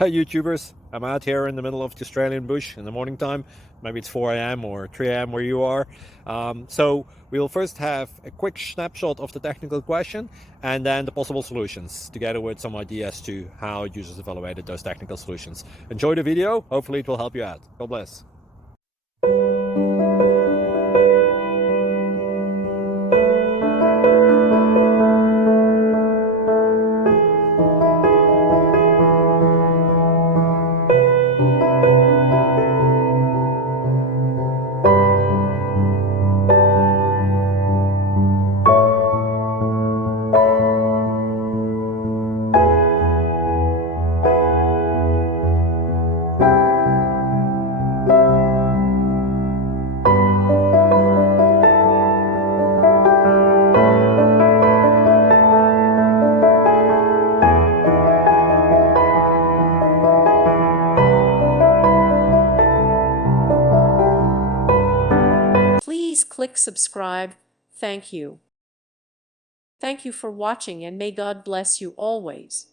Hi YouTubers, I'm out here in the middle of the Australian bush in the morning time. Maybe it's 4 a.m. or 3 a.m. where you are. So we'll first have a quick snapshot of the technical question and then the possible solutions, together with some ideas to how users evaluated those technical solutions. Enjoy the video, hopefully it will help you out. God bless. Please click subscribe. Thank you. Thank you for watching, and may God bless you always.